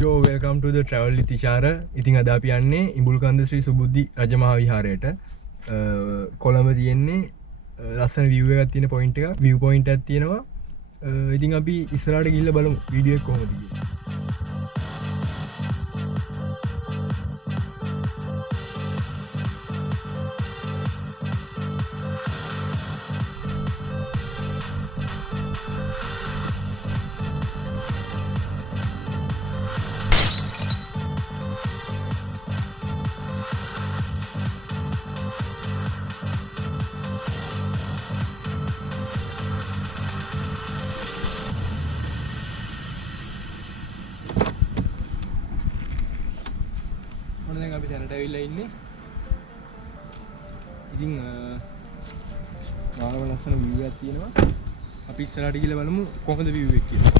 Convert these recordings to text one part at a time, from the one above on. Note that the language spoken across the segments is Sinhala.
Yo, welcome to the travel with Ishara. ඉතින් අද අපි යන්නේ ඉඹුල්කන්ද ශ්‍රී සුබුද්ධි රජමහා විහාරයට. කොළඹ තියෙන්නේ ලස්සන view එකක් තියෙන point එක, view point එකක් තියෙනවා. ඉතින් අපි ඉස්සරහට ගිහිල්ලා බලමු වීඩියෝ එක කොහොමද කියලා. දැන් අපි දැනට ඇවිල්ලා ඉන්නේ. ඉතින් මානව ලස්සන view එකක් තියෙනවා. අපි ඉස්සරහට ගිහලා බලමු කොහොමද view එක කියලා.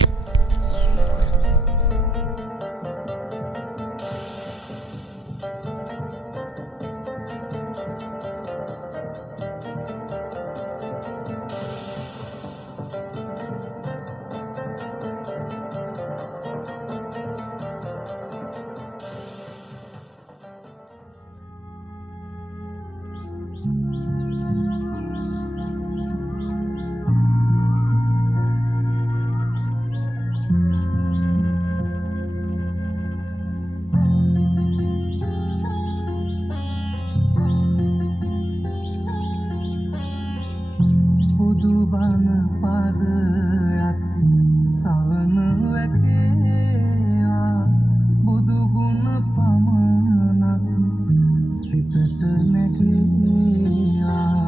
බුදුබණ පදයත් සවන වැටේවා බුදු ගුණ පමණක් සිතට නැගේවා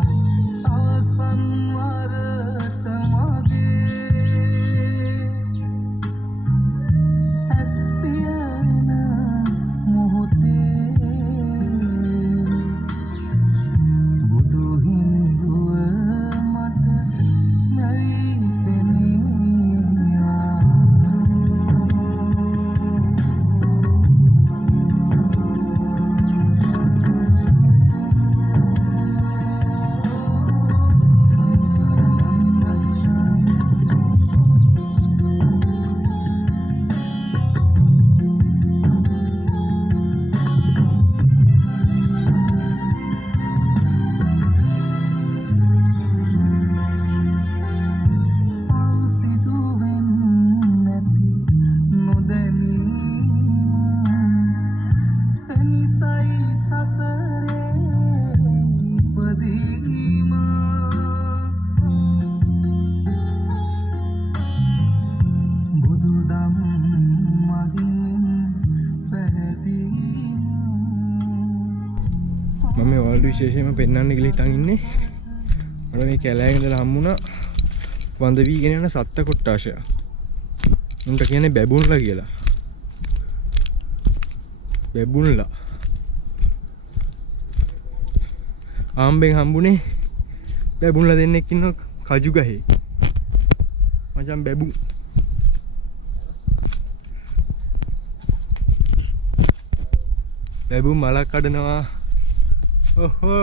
අවසන් වරට මගේ ඇස් පියන මොහොතේ බුදු හිමිව මම ඔයාලට විශේෂයෙන්ම පෙන්වන්න කියලා හිතන් ඉන්නේ. මට මේ කැලෑවේ ඉඳලා හම්බුණා වඳ වීගෙන යන සත්ත්ව කොට්ටාශය. උන්ට කියන්නේ බැබුන්ලා කියලා. බැබුන්ලා. ආම්බෙන් හම්බුනේ බැබුන්ලා දෙන්නෙක් ඉන්නවා කජු ගහේ. මචං බැබුන්. බැබුන් මලක් කඩනවා. Oho.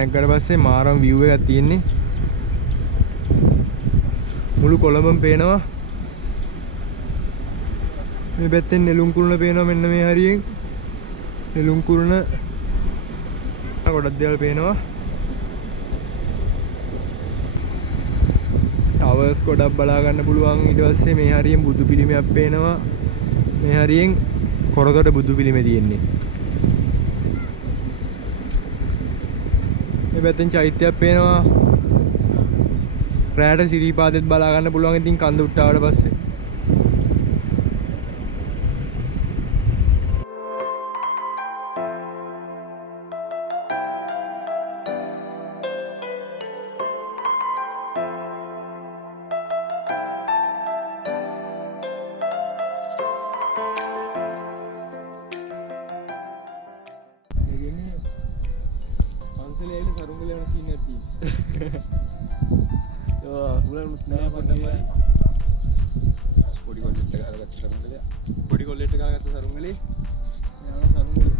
නැග්ගට පස්සේ මාරම් view එකක් තියෙන්නේ. මුළු කොළඹම පේනවා. මේ පැත්තෙන් නෙළුම් කුරුණ පේනවා මෙන්න මේ හරියෙන්. නෙළුම් කුරුණ ගොඩක් දේවල් පේනවා. ටවර්ස් ගොඩක් බලා ගන්න පුළුවන්. ඊට පස්සේ මේ හරියෙන් බුදු පිළිමයක් පේනවා. මේ හරියෙන් කොරතොට බුදු පිළිමේ තියෙන්නේ. මේ පැත්තෙන් චෛත්‍යයක් පේනවා. රැයට සිරිපාදෙත් බලා ගන්න පුළුවන් ඉතින් කන්ද උට්ටාවට පස්සේ. පොඩි කොල්ලෙක්ට ගාගත්ත සරුංගලේ යන සරුංගලේ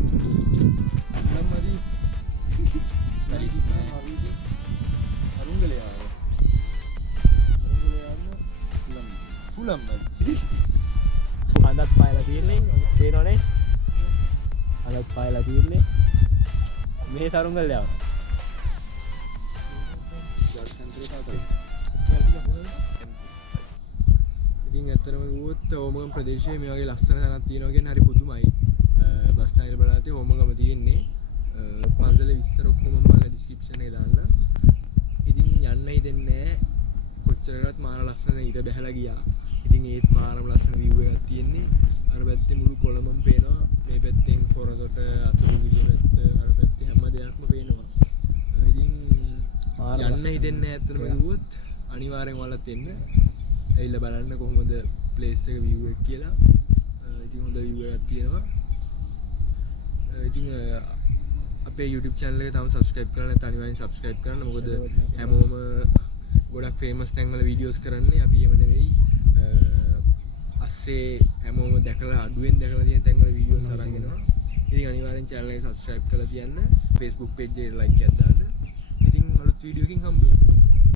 නම් මදි සරුංගලේ ආවා යන්න පුලම් මදි අදත් පායලා තියෙන්නේ තේනවනේ අදත් පායලා තියෙන්නේ මේ සරුංගලේ ආවා ඉතින් ඇත්තටම කිව්වොත් හෝමගම ප්‍රදේශයේ මේ වගේ ලස්සන තැනක් තියෙනවා කියන්නේ හරි පුදුමයි. බස් නායර බලද්දී හෝමගම තියෙන්නේ. පන්සලේ විස්තර ඔක්කොම මම ඩිස්ක්‍රිප්ෂන් එකේ දාන්න. ඉතින් යන්න හිතෙන්නේ කොච්චරකට මාර ලස්සන ඊට බැහැලා ගියා. ඉතින් ඒත් මාරම ලස්සන view එකක් තියෙන්නේ. අර පැත්තේ මුළු කොළඹම පේනවා. මේ පැත්තෙන් කොරතොට අතුරුගිරිය පැත්ත අර පැත්තේ හැම දෙයක්ම පේනවා. ඉතින් යන්න හිතෙන්නේ ඇත්තටම කිව්වොත් අනිවාර්යෙන් ඔයාලත් එන්න. ඇවිල්ලා බලන්න කොහොමද ප්ලේස් එක view එක කියලා. ඉතින් හොඳ view එකක් තියෙනවා. ඉතින් අපේ YouTube channel එක තාම subscribe කරලා නැත්නම් අනිවාර්යෙන් subscribe කරන්න. මොකද හැමෝම ගොඩක් famous තැන් වල videos කරන්නේ. අපි එහෙම නෙවෙයි. අස්සේ හැමෝම දැකලා අඩුවෙන් දැකලා තියෙන තැන් වල videos අරන් එනවා. ඉතින් අනිවාර්යෙන් channel එක subscribe කරලා තියන්න. Facebook page එකට like එකක් දාන්න. ඉතින් අලුත් වීඩියෝ එකකින් හම්බ වෙමු.